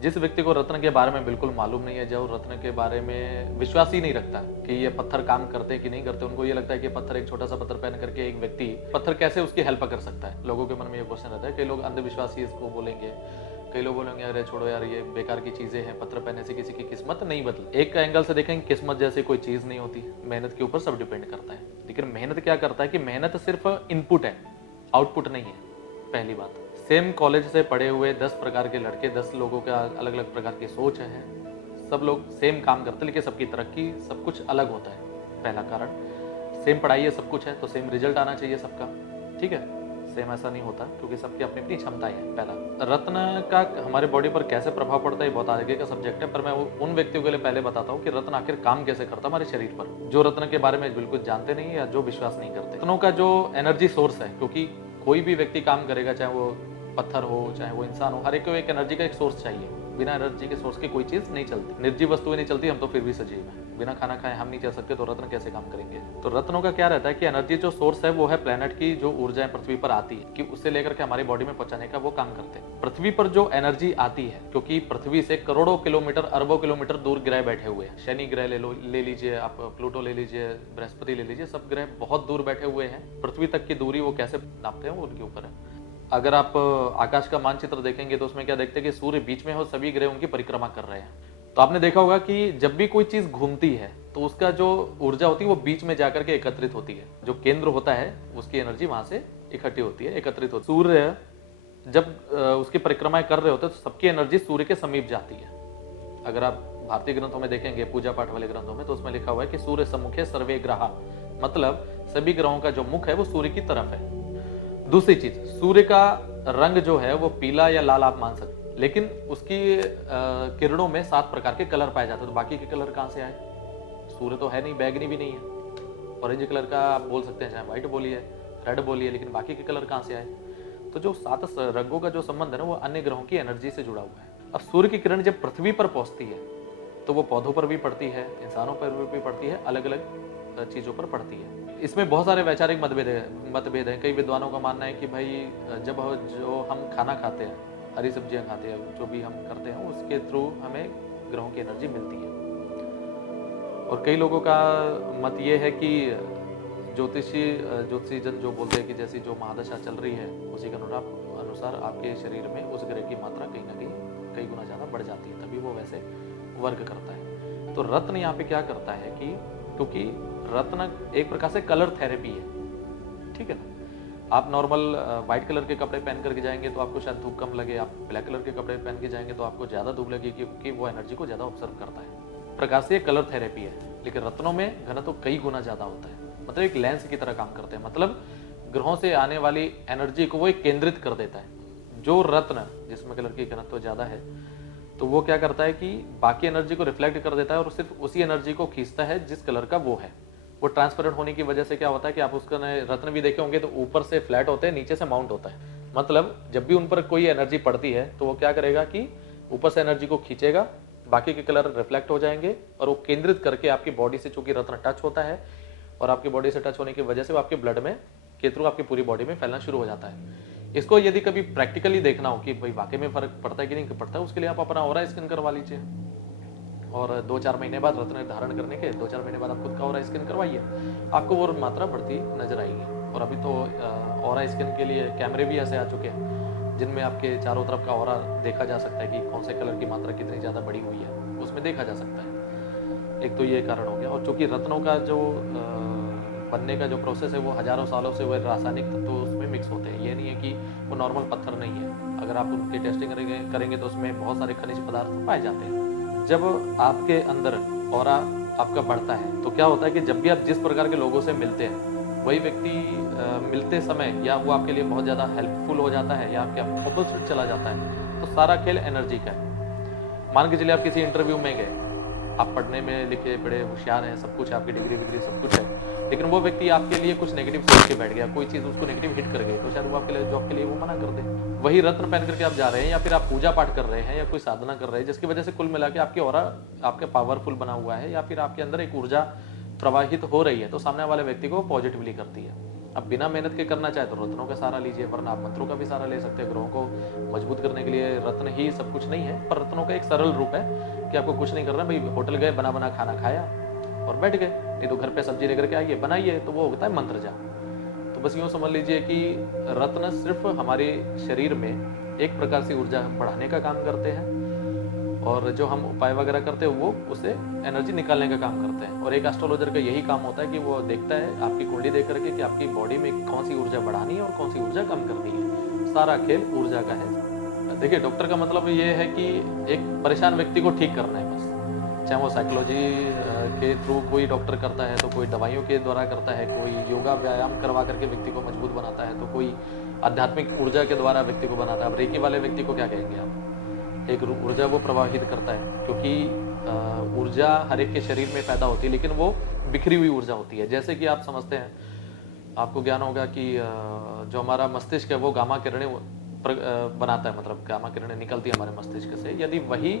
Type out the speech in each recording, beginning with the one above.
जिस व्यक्ति को रत्न के बारे में बिल्कुल मालूम नहीं है, जो रत्न के बारे में विश्वास ही नहीं रखता कि ये पत्थर काम करते कि नहीं करते, उनको ये लगता है कि पत्थर, एक छोटा सा पत्थर पहन करके एक व्यक्ति पत्थर कैसे उसकी हेल्प कर सकता है। लोगों के मन में ये क्वेश्चन रहता है। कई लोग अंधविश्वासी इसको बोलेंगे, कई लोग बोलेंगे अरे छोड़ो यार ये बेकार की चीजें हैं, पत्थर पहनने से किसी की किस्मत नहीं बदल। एक एंगल से देखेंगे किस्मत जैसी कोई चीज नहीं होती, मेहनत के ऊपर सब डिपेंड करता है। लेकिन मेहनत क्या करता है कि मेहनत सिर्फ इनपुट है, आउटपुट नहीं है। पहली बात, सेम कॉलेज से पढ़े हुए 10 प्रकार के लड़के, 10 लोगों का अलग अलग प्रकार की सोच है, सब लोग सेम काम करते हैं लेकिन सबकी तरक्की सब कुछ अलग होता है। पहला कारण, सेम पढ़ाई है, सब कुछ है तो सेम रिजल्ट आना चाहिए सबका, ठीक है। सेम ऐसा नहीं होता क्योंकि सबकी अपनी अपनी क्षमताएं हैं। पहला, रत्न का हमारे बॉडी पर कैसे प्रभाव पड़ता है बहुत आगे का सब्जेक्ट है, पर मैं उन व्यक्तियों के लिए पहले बताता हूँ कि रत्न आखिर काम कैसे करता है हमारे शरीर पर, जो रत्न के बारे में बिल्कुल जानते नहीं या जो विश्वास नहीं करते। रत्नों का जो एनर्जी सोर्स है, क्योंकि कोई भी व्यक्ति काम करेगा, चाहे वो पत्थर हो चाहे वो इंसान हो, हर एक को एक एनर्जी का एक सोर्स चाहिए। बिना एनर्जी के सोर्स की कोई चीज नहीं चलती। निर्जीव वस्तुएं नहीं चलती, हम तो फिर भी सजीव हैं। बिना खाना खाए हम नहीं चल सकते, तो रत्न कैसे काम करेंगे। तो रत्नों का क्या रहता है कि एनर्जी जो सोर्स है वो है प्लेनेट की जो ऊर्जा पृथ्वी पर आती है, कि उससे लेकर के हमारी बॉडी में पहुंचाने का वो काम करते हैं। पृथ्वी पर जो एनर्जी आती है, क्योंकि पृथ्वी से करोड़ों किलोमीटर, अरबों किलोमीटर दूर ग्रह बैठे हुए हैं। शनि ग्रह ले लीजिए आप, प्लूटो ले लीजिए, बृहस्पति ले लीजिए, सब ग्रह बहुत दूर बैठे हुए हैं। पृथ्वी तक की दूरी वो कैसे नापते हैं वो उनके ऊपर है। अगर आप आकाश का मानचित्र देखेंगे तो उसमें क्या देखते हैं कि सूर्य बीच में हो, सभी ग्रह उनकी परिक्रमा कर रहे हैं। तो आपने देखा होगा कि जब भी कोई चीज घूमती है तो उसका जो ऊर्जा होती है वो बीच में जाकर के एकत्रित होती है। जो केंद्र होता है उसकी एनर्जी वहां से इकट्ठी होती है, एकत्रित होती है। सूर्य जब उसकी परिक्रमाएं कर रहे होते हैं तो सबकी एनर्जी सूर्य के समीप जाती है। अगर आप भारतीय ग्रंथों में देखेंगे, पूजा पाठ वाले ग्रंथों में, तो उसमें लिखा हुआ है कि सूर्य सम्मुखे सर्वे ग्रह, मतलब सभी ग्रहों का जो मुख है वो सूर्य की तरफ है। दूसरी चीज, सूर्य का रंग जो है वो पीला या लाल आप मान सकते हैं, लेकिन उसकी किरणों में 7 प्रकार के कलर पाए जाते हैं। तो बाकी के कलर कहां से आए? सूर्य तो है नहीं, बैगनी भी नहीं है, ऑरेंज कलर का आप बोल सकते हैं, चाहे व्हाइट बोलिए, रेड बोलिए, लेकिन बाकी के कलर कहां से आए? तो जो 7 रंगों का जो संबंध है ना वो अन्य ग्रहों की एनर्जी से जुड़ा हुआ है। अब सूर्य की किरण जब पृथ्वी पर पहुंचती है तो वो पौधों पर भी पड़ती है, इंसानों पर भी पड़ती है, अलग अलग चीजों पर पड़ती है। इसमें बहुत सारे वैचारिक मतभेद हैं। कई विद्वानों का मानना है कि भाई जब जो हम खाना खाते हैं, हरी सब्जियां खाते हैं, जो भी हम करते हैं उसके थ्रू हमें ग्रहों की एनर्जी मिलती है। और कई लोगों का मत ये है कि ज्योतिषी जन जो बोलते हैं कि जैसी जो महादशा चल रही है उसी के अनुसार आपके शरीर में उस ग्रह की मात्रा कहीं ना कहीं कई गुना ज़्यादा बढ़ जाती है, तभी वो वैसे वर्क करता है। तो रत्न यहाँ पे क्या करता है कि, क्योंकि रत्न एक प्रकार से कलर थेरेपी है, ठीक है ना। आप नॉर्मल व्हाइट कलर के कपड़े पहन करके जाएंगे तो आपको शायद धूप कम लगे, आप ब्लैक कलर के कपड़े पहन के जाएंगे तो आपको ज़्यादा धूप लगेगी, क्योंकि वो एनर्जी को ज़्यादा ऑब्जर्व करता है। प्रकार से ये कलर थेरेपी है। लेकिन रत्नों में घनत्व कई गुना ज़्यादा होता है, मतलब एक लेंस की तरह काम करते हैं, मतलब ग्रहों से आने वाली एनर्जी को वो एक केंद्रित कर देता है। जो रत्न जिसमें कलर की घनत्व ज़्यादा है तो वो क्या करता है कि बाकी एनर्जी को रिफ्लेक्ट कर देता है और सिर्फ उसी एनर्जी को खींचता है जिस कलर का वो है। वो ट्रांसपेरेंट होने की वजह से क्या होता है कि आप उसका रत्न भी देखे होंगे तो ऊपर से फ्लैट होते हैं, नीचे से माउंट होता है। मतलब जब भी उन पर कोई एनर्जी पड़ती है तो वो क्या करेगा कि ऊपर से एनर्जी को खींचेगा, बाकी के कलर रिफ्लेक्ट हो जाएंगे और वो केंद्रित करके आपकी बॉडी से, चूंकि रत्न टच होता है और आपकी बॉडी से टच होने की वजह से वो आपके ब्लड में के थ्रू आपकी पूरी बॉडी में फैलना शुरू हो जाता है। इसको यदि कभी प्रैक्टिकली देखना हो कि भाई वाकई में फर्क पड़ता है कि नहीं पड़ता है, उसके लिए आप अपना ऑरा स्कैन करवा लीजिए और 2-4 महीने बाद रत्न धारण करने के 2-4 महीने बाद आप खुद का ऑरा स्कैन करवाइए, आपको वो मात्रा बढ़ती नजर आएगी। और अभी तो ऑरा स्कैन के लिए कैमरे भी ऐसे आ चुके हैं जिनमें आपके चारों तरफ का ऑरा देखा जा सकता है कि कौन से कलर की मात्रा कितनी ज़्यादा बढ़ी हुई है, उसमें देखा जा सकता है। एक तो ये कारण हो गया। और चूंकि रत्नों का जो बनने का जो प्रोसेस है वो हजारों सालों से वो रासायनिक तत्व उसमें मिक्स होते हैं, ये नहीं है कि वो नॉर्मल पत्थर नहीं है। अगर आप उनकी टेस्टिंग करेंगे तो उसमें बहुत सारे खनिज पदार्थ पाए जाते हैं। जब आपके अंदर ऑरा आपका बढ़ता है तो क्या होता है कि जब भी आप जिस प्रकार के लोगों से मिलते हैं वही व्यक्ति मिलते समय या वो आपके लिए बहुत ज़्यादा हेल्पफुल हो जाता है या आपके ऑपोजिट चला जाता है। तो सारा खेल एनर्जी का है। मान के चलिए आप किसी इंटरव्यू में गए, आप पढ़ने में लिखे बड़े होशियार हैं, सब कुछ आपकी डिग्री विग्री सब कुछ है, लेकिन वो व्यक्ति आपके लिए कुछ नेगेटिव सोच के बैठ गया, कोई चीज़ उसको नेगेटिव हिट कर गई, तो शायद वो आपके लिए जॉब के लिए वो मना कर दे। वही रत्न पहन करके आप जा रहे हैं या फिर आप पूजा पाठ कर रहे हैं या कोई साधना कर रहे हैं जिसकी वजह से कुल मिला के आपकी ऑरा आपके पावरफुल बना हुआ है या फिर आपके अंदर एक ऊर्जा प्रवाहित हो रही है, तो सामने वाले व्यक्ति को पॉजिटिवली करती है। अब बिना मेहनत के करना चाहे तो रत्नों का सहारा लीजिए, वरना आप मंत्रों का भी सहारा ले सकते हैं। ग्रहों को मजबूत करने के लिए रत्न ही सब कुछ नहीं है, पर रत्नों का एक सरल रूप है कि आपको कुछ नहीं करना। भाई होटल गए, बना बना खाना खाया और बैठ गए, नहीं तो घर पे सब्जी लेकर के आइए बनाइए, तो वो होता है मंत्र जाप। तो बस यूँ समझ लीजिए कि रत्न सिर्फ हमारे शरीर में एक प्रकार से ऊर्जा बढ़ाने का काम करते हैं, और जो हम उपाय वगैरह करते हैं वो उससे एनर्जी निकालने का काम करते हैं। और एक एस्ट्रोलॉजर का यही काम होता है कि वो देखता है आपकी कुंडली देख करके कि आपकी बॉडी में कौन सी ऊर्जा बढ़ानी है और कौन सी ऊर्जा कम करनी है। सारा खेल ऊर्जा का है। देखिए, डॉक्टर का मतलब ये है कि एक परेशान व्यक्ति को ठीक करना है बस। चाहे वो साइकोलॉजी के थ्रू कोई डॉक्टर करता है, तो कोई दवाइयों के द्वारा करता है, कोई योगा व्यायाम करवा करके व्यक्ति को मजबूत बनाता है, तो कोई आध्यात्मिक ऊर्जा के द्वारा व्यक्ति को बनाता है। अब रेकी वाले व्यक्ति को क्या कहेंगे आप? एक ऊर्जा वो प्रवाहित करता है, क्योंकि ऊर्जा हर एक के शरीर में पैदा होती है, लेकिन वो बिखरी हुई ऊर्जा होती है। जैसे कि आप समझते हैं, आपको ज्ञान होगा कि जो हमारा मस्तिष्क है वो गामा किरणें बनाता है, मतलब गामा किरणें निकलती है हमारे मस्तिष्क से। यदि वही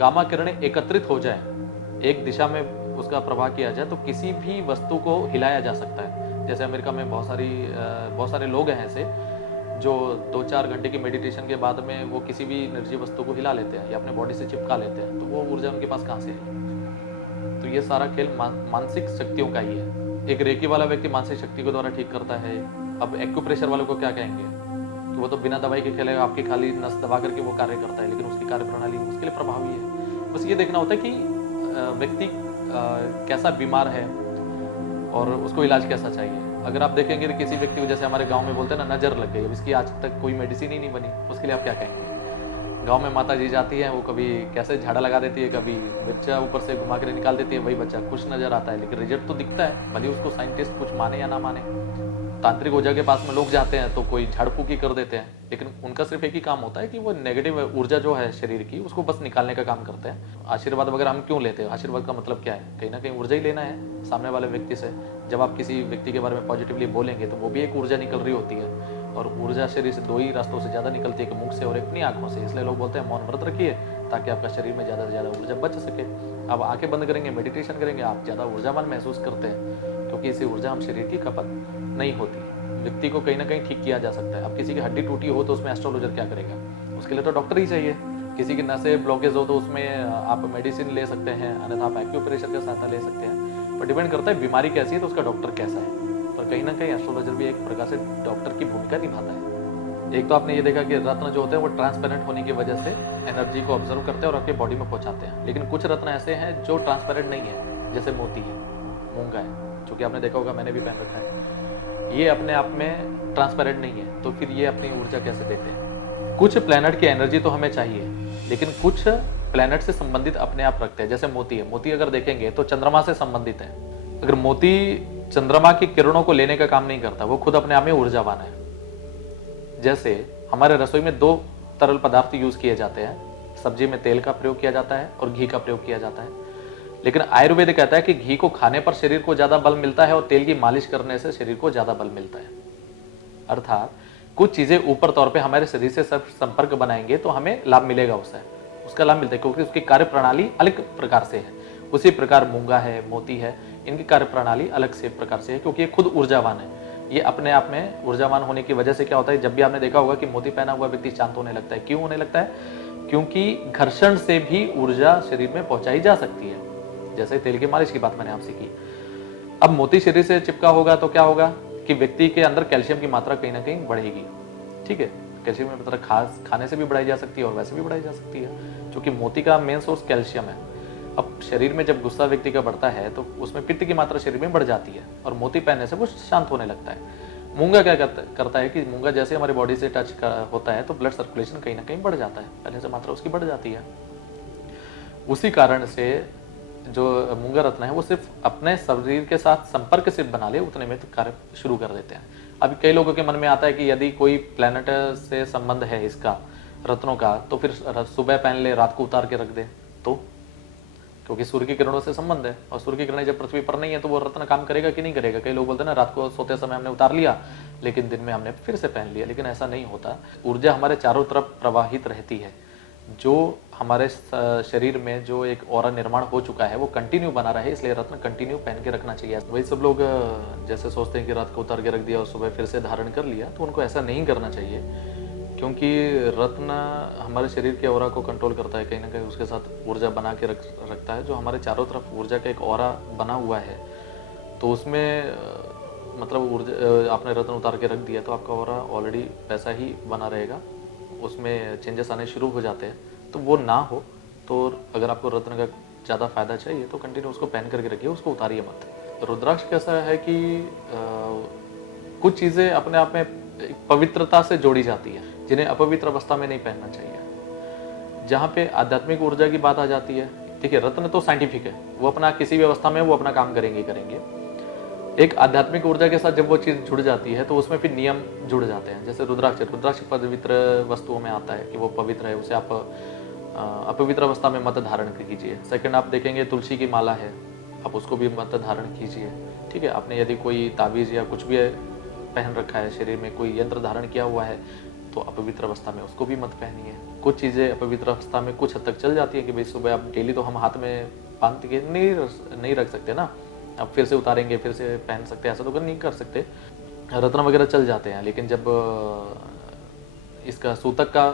गामा किरणें एकत्रित हो जाए, एक दिशा में उसका प्रवाह किया जाए, तो किसी भी वस्तु को हिलाया जा सकता है। जैसे अमेरिका में बहुत सारे लोग हैं ऐसे जो 2-4 घंटे की मेडिटेशन के बाद में वो किसी भी निर्जीव वस्तु को हिला लेते हैं या अपने बॉडी से चिपका लेते हैं, तो वो ऊर्जा उनके पास कहाँ से है? तो ये सारा खेल मानसिक शक्तियों का ही है। एक रेकी वाला व्यक्ति मानसिक शक्ति के द्वारा ठीक करता है। अब एक्यूप्रेशर वालों को क्या कहेंगे कि वो तो बिना दवाई के खेलेगा, आपकी खाली नस दबा करके वो कार्य करता है, लेकिन उसकी कार्य प्रणाली उसके लिए प्रभावी है। बस ये देखना होता है कि व्यक्ति कैसा बीमार है और उसको इलाज कैसा चाहिए। अगर आप देखेंगे कि किसी व्यक्ति को, जैसे हमारे गांव में बोलते हैं ना, नजर लग गई, अब इसकी आज तक कोई मेडिसिन ही नहीं बनी, उसके लिए आप क्या कहेंगे? गांव में माता जी जाती है, वो कभी कैसे झाड़ा लगा देती है, कभी मिर्चा ऊपर से घुमा कर निकाल देती है, वही बच्चा खुश नजर आता है, लेकिन रिजल्ट तो दिखता है, भले उसको साइंटिस्ट कुछ माने या ना माने। तांत्रिक ओझा के पास में लोग जाते हैं तो कोई झाड़ फूकी कर देते हैं, लेकिन उनका सिर्फ एक ही काम होता है कि वो नेगेटिव ऊर्जा जो है शरीर की, उसको बस निकालने का काम करते हैं। आशीर्वाद वगैरह हम क्यों लेते हैं? आशीर्वाद का मतलब क्या है? कहीं ना कहीं ऊर्जा ही लेना है सामने वाले व्यक्ति से। जब आप किसी व्यक्ति के बारे में पॉजिटिवली बोलेंगे तो वो भी एक ऊर्जा निकल रही होती है, और ऊर्जा शरीर से 2 ही रास्तों से ज़्यादा निकलती है, एक मुख से और एक अपनी आंखों से। इसलिए लोग बोलते हैं मौन व्रत रखिए ताकि आपका शरीर में ज़्यादा से ज़्यादा ऊर्जा बच सके। अब आंखें बंद करेंगे, मेडिटेशन करेंगे, आप ज़्यादा ऊर्जावान महसूस करते हैं, क्योंकि इससे ऊर्जा हम शरीर की खपत नहीं होती। व्यक्ति को कहीं ना कहीं ठीक किया जा सकता है। अब किसी की हड्डी टूटी हो तो उसमें एस्ट्रोलॉजर क्या करेगा? उसके लिए तो डॉक्टर ही चाहिए। किसी की नसें ब्लॉकेज हो तो उसमें आप मेडिसिन ले सकते हैं, अन्यथा आप एक्यूप्रेशर का सहायता ले सकते हैं। पर डिपेंड करता है बीमारी कैसी है तो उसका डॉक्टर कैसा है। पर कहीं ना कहीं एस्ट्रोलॉजर भी एक प्रकार से डॉक्टर की भूमिका निभाता है। एक तो आपने ये देखा कि रत्न जो होते हैं वो ट्रांसपेरेंट होने की वजह से एनर्जी को ऑब्जर्व करते हैं और आपके बॉडी में पहुंचाते हैं, लेकिन कुछ रत्न ऐसे हैं जो ट्रांसपेरेंट नहीं है, जैसे मोती है, मूंगा है, जो कि आपने देखा होगा, मैंने भी पहन रखा है। ये अपने आप में ट्रांसपेरेंट नहीं है, तो फिर ये अपनी ऊर्जा कैसे देते हैं? कुछ प्लैनेट की एनर्जी तो हमें चाहिए, लेकिन कुछ प्लैनेट से संबंधित अपने आप रखते हैं। जैसे मोती है, मोती अगर देखेंगे तो चंद्रमा से संबंधित है। अगर मोती चंद्रमा की किरणों को लेने का काम नहीं करता, वो खुद अपने आप में ऊर्जावान है। जैसे हमारे रसोई में 2 तरल पदार्थ यूज किए जाते हैं, सब्जी में तेल का प्रयोग किया जाता है और घी का प्रयोग किया जाता है, लेकिन आयुर्वेद कहता है कि घी को खाने पर शरीर को ज्यादा बल मिलता है और तेल की मालिश करने से शरीर को ज्यादा बल मिलता है। अर्थात कुछ चीजें ऊपर तौर पे हमारे शरीर से सब संपर्क बनाएंगे तो हमें लाभ मिलेगा, उसका लाभ मिलता है, क्योंकि उसकी कार्य प्रणाली अलग प्रकार से है। उसी प्रकार मूंगा है, मोती है, इनकी कार्य प्रणाली अलग से प्रकार से है, क्योंकि ये खुद ऊर्जावान है। ये अपने आप में ऊर्जावान होने की वजह से क्या होता है, जब भी आपने देखा होगा कि मोती पहना हुआ व्यक्ति शांत होने लगता है। क्यों होने लगता है? क्योंकि घर्षण से भी ऊर्जा शरीर में पहुंचाई जा सकती है। जैसे तेल की मालिश की बात मैंने आपसे की। अब मोती शरीर से चिपका होगा तो क्या होगा कि व्यक्ति के अंदर कैल्शियम की मात्रा कहीं ना कहीं बढ़ेगी। ठीक है, कैल्शियम की मात्रा खाने से भी बढ़ाई जा सकती है और वैसे भी बढ़ाई जा सकती है, क्योंकि मोती का मेन सोर्स कैल्शियम है। अब शरीर में जब गुस्सा व्यक्ति का बढ़ता है तो उसमें पित्त की मात्रा शरीर में बढ़ जाती है, और मोती पहनने से वो शांत होने लगता है। मूंगा क्या करता है कि मूंगा जैसे हमारे बॉडी से टच होता है तो ब्लड सर्कुलेशन कहीं ना कहीं बढ़ जाता है, पहले से मात्रा उसकी बढ़ जाती है। उसी कारण से जो मूंगा रत्न है वो सिर्फ अपने शरीर के साथ संपर्क से बना ले उतने में तो कार्य शुरू कर देते हैं। अभी कई लोगों के मन में आता है कि यदि कोई प्लेनेट से संबंध है इसका, रत्नों का, तो फिर सुबह पहन ले, रात को उतार के रख दे, तो क्योंकि सूर्य की किरणों से संबंध है, और सूर्य की किरणें जब पृथ्वी पर नहीं है तो वो रत्न काम करेगा कि नहीं करेगा? कई लोग बोलते हैं ना, रात को सोते समय हमने उतार लिया लेकिन दिन में हमने फिर से पहन लिया, लेकिन ऐसा नहीं होता। ऊर्जा हमारे चारों तरफ प्रवाहित रहती है। जो हमारे शरीर में जो एक ऑरा निर्माण हो चुका है वो कंटिन्यू बना रहे, इसलिए रत्न कंटिन्यू पहन के रखना चाहिए। वही सब लोग जैसे सोचते हैं कि रात को उतार के रख दिया और सुबह फिर से धारण कर लिया, तो उनको ऐसा नहीं करना चाहिए, क्योंकि रत्न हमारे शरीर के ऑरा को कंट्रोल करता है, कहीं ना कहीं उसके साथ ऊर्जा बना के रखता है। जो हमारे चारों तरफ ऊर्जा का एक ऑरा बना हुआ है, तो उसमें मतलब ऊर्जा आपने रत्न उतार के रख दिया तो आपका ऑरा ऑलरेडी वैसा ही बना रहेगा, उसमें चेंजेस आने शुरू हो जाते हैं। तो वो ना हो, तो अगर आपको रत्न का ज़्यादा फायदा चाहिए तो कंटिन्यू उसको पहन करके रखिए, उसको उतारिए मत। रुद्राक्ष कैसा है कि कुछ चीज़ें अपने आप में एक पवित्रता से जोड़ी जाती है, जिन्हें अपवित्र अवस्था में नहीं पहनना चाहिए। जहाँ पे आध्यात्मिक ऊर्जा की बात आ जाती है, ठीक है, रत्न तो साइंटिफिक है, वो अपना किसी भी अवस्था में वो अपना काम करेंगे करेंगे। एक आध्यात्मिक ऊर्जा के साथ जब वो चीज़ जुड़ जाती है तो उसमें फिर नियम जुड़ जाते हैं। जैसे रुद्राक्ष पवित्र वस्तुओं में आता है कि वो पवित्र है, उसे आप अपवित्र अवस्था में मत धारण कीजिए। सेकंड, आप देखेंगे तुलसी की माला है, आप उसको भी मत धारण कीजिए, ठीक है। आपने यदि कोई ताबीज़ या कुछ भी पहन रखा है, शरीर में कोई यंत्र धारण किया हुआ है, तो अपवित्र अवस्था में उसको भी मत पहनिए। कुछ चीज़ें अपवित्र अवस्था में कुछ हद तक चल जाती है कि भाई सुबह आप डेली तो हम हाथ में बांध के नहीं रख सकते ना, अब फिर से उतारेंगे फिर से पहन सकते, ऐसा तो नहीं कर सकते। रत्न वगैरह चल जाते हैं, लेकिन जब इसका सूतक का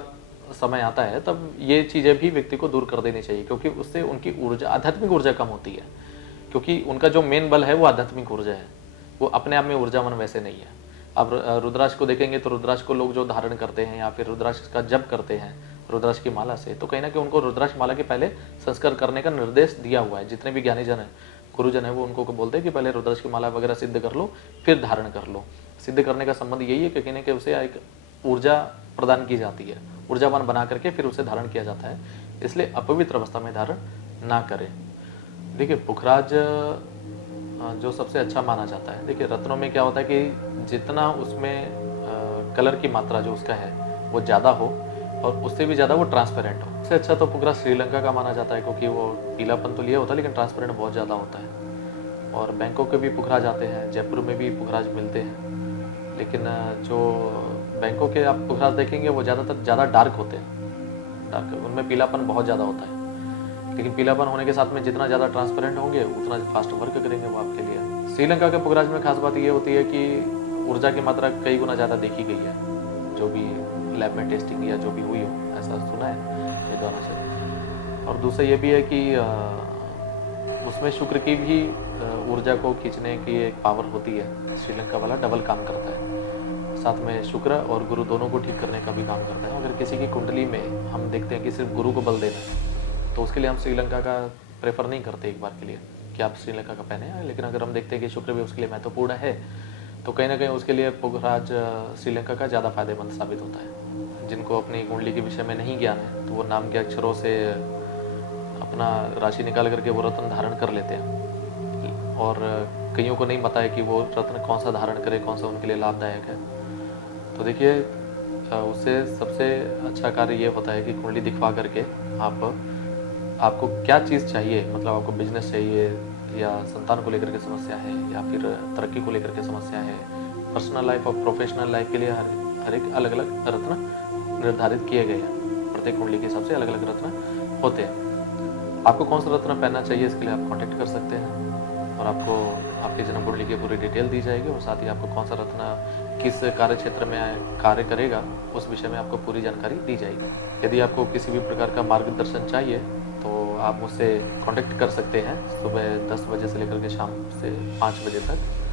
समय आता है तब ये चीज़ें भी व्यक्ति को दूर कर देनी चाहिए, क्योंकि उससे उनकी ऊर्जा, आध्यात्मिक ऊर्जा कम होती है। क्योंकि उनका जो मेन बल है वो आध्यात्मिक ऊर्जा है, वो अपने आप में ऊर्जावान वैसे नहीं है। आप रुद्राक्ष को देखेंगे तो रुद्राक्ष को लोग जो धारण करते हैं या फिर रुद्राक्ष का जप करते हैं रुद्राक्ष की माला से, तो कहीं ना कहीं उनको रुद्राक्ष माला के पहले संस्कार करने का निर्देश दिया हुआ है। जितने भी ज्ञानी जन है, गुरुजन है, वो उनको बोलते हैं कि पहले रुद्राक्ष की माला वगैरह सिद्ध कर लो फिर धारण कर लो। सिद्ध करने का संबंध यही है कि कहीं ना कहीं उसे एक ऊर्जा प्रदान की जाती है, ऊर्जावान बना करके फिर उसे धारण किया जाता है, इसलिए अपवित्र अवस्था में धारण ना करें। देखिए, पुखराज जो सबसे अच्छा माना जाता है, देखिए रत्नों में क्या होता है कि जितना उसमें कलर की मात्रा जो उसका है वो ज़्यादा हो और उससे भी ज़्यादा वो ट्रांसपेरेंट हो। सबसे अच्छा तो पुखराज श्रीलंका का माना जाता है, क्योंकि वो पीलापन तो लिया होता है लेकिन ट्रांसपेरेंट बहुत ज़्यादा होता है। और बैंकॉक के भी पुखराज आते हैं, जयपुर में भी पुखराज मिलते हैं, लेकिन जो बैंकॉक के आप पुखराज देखेंगे वो ज़्यादातर ज़्यादा डार्क होते हैं, डार्क, उनमें पीलापन बहुत ज़्यादा होता है। लेकिन पीलापन होने के साथ में जितना ज़्यादा ट्रांसपेरेंट होंगे उतना फास्ट वर्क करेंगे वो आपके लिए। श्रीलंका के पुखराज में खास बात ये होती है कि ऊर्जा की मात्रा कई गुना ज़्यादा देखी गई है, जो भी लैब में टेस्टिंग या जो भी हुई हो, ऐसा सुना है विद्वानों से। और दूसरा ये भी है कि उसमें शुक्र की भी ऊर्जा को खींचने की एक पावर होती है। श्रीलंका वाला डबल काम करता है, साथ में शुक्र और गुरु दोनों को ठीक करने का भी काम करता है। अगर किसी की कुंडली में हम देखते हैं कि सिर्फ गुरु को बल देना है, तो उसके लिए हम श्रीलंका का प्रेफर नहीं करते एक बार के लिए कि आप श्रीलंका का पहने। लेकिन अगर हम देखते हैं कि शुक्र भी उसके लिए महत्वपूर्ण है, तो कहीं ना कहीं उसके लिए पुखराज श्रीलंका का ज़्यादा फायदेमंद साबित होता है। जिनको अपनी कुंडली के विषय में नहीं ज्ञान है, तो वो नाम के अक्षरों से अपना राशि निकाल करके वो रत्न धारण कर लेते हैं, और कईयों को नहीं पता है कि वो रत्न कौन सा धारण करे, कौन सा उनके लिए लाभदायक है। तो देखिए, उससे सबसे अच्छा कार्य ये होता है कि कुंडली दिखवा करके आपको क्या चीज़ चाहिए, मतलब आपको बिजनेस चाहिए या संतान को लेकर के समस्या है या फिर तरक्की को लेकर के समस्या है, पर्सनल लाइफ और प्रोफेशनल लाइफ के लिए हर एक अलग अलग रत्न निर्धारित किए गए हैं। प्रत्येक कुंडली के हिसाब से अलग अलग रत्न होते हैं। आपको कौन सा रत्न पहनना चाहिए, इसके लिए आप कॉन्टेक्ट कर सकते हैं और आपको आपकी जन्म कुंडली की पूरी डिटेल दी जाएगी, और साथ ही आपको कौन सा रत्न किस कार्य क्षेत्र में कार्य करेगा उस विषय में आपको पूरी जानकारी दी जाएगी। यदि आपको किसी भी प्रकार का मार्गदर्शन चाहिए तो आप मुझसे कांटेक्ट कर सकते हैं सुबह 10 बजे से लेकर के शाम से 5 बजे तक।